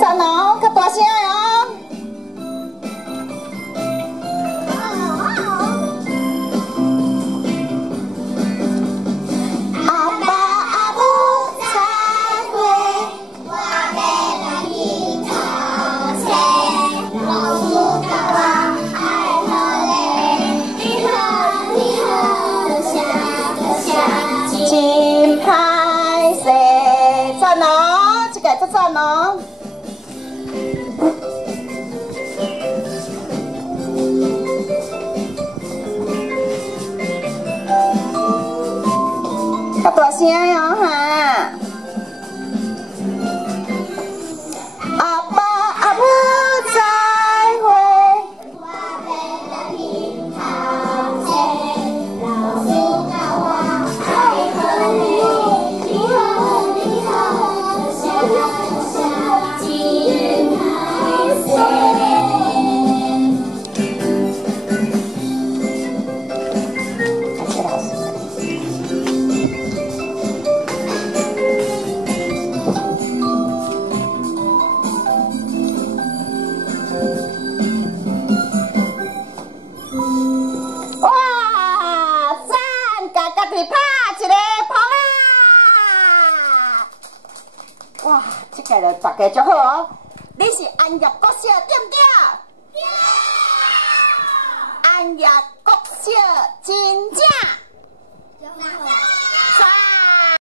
赞哦，较大声的哦。阿爸阿母再会，我要来去头车，老母甲我爱好嘞，你好你好，谢谢，真歹势，赞哦，这个再赞哦。 较大声哦哈！阿爸阿母再会，我要去头车，老师教我爱好你，你好你好，谢谢，真歹势。 家己拍一个捧啊！哇，这个就大家足好哦。你是安业国小对不对？对。安业国小真正。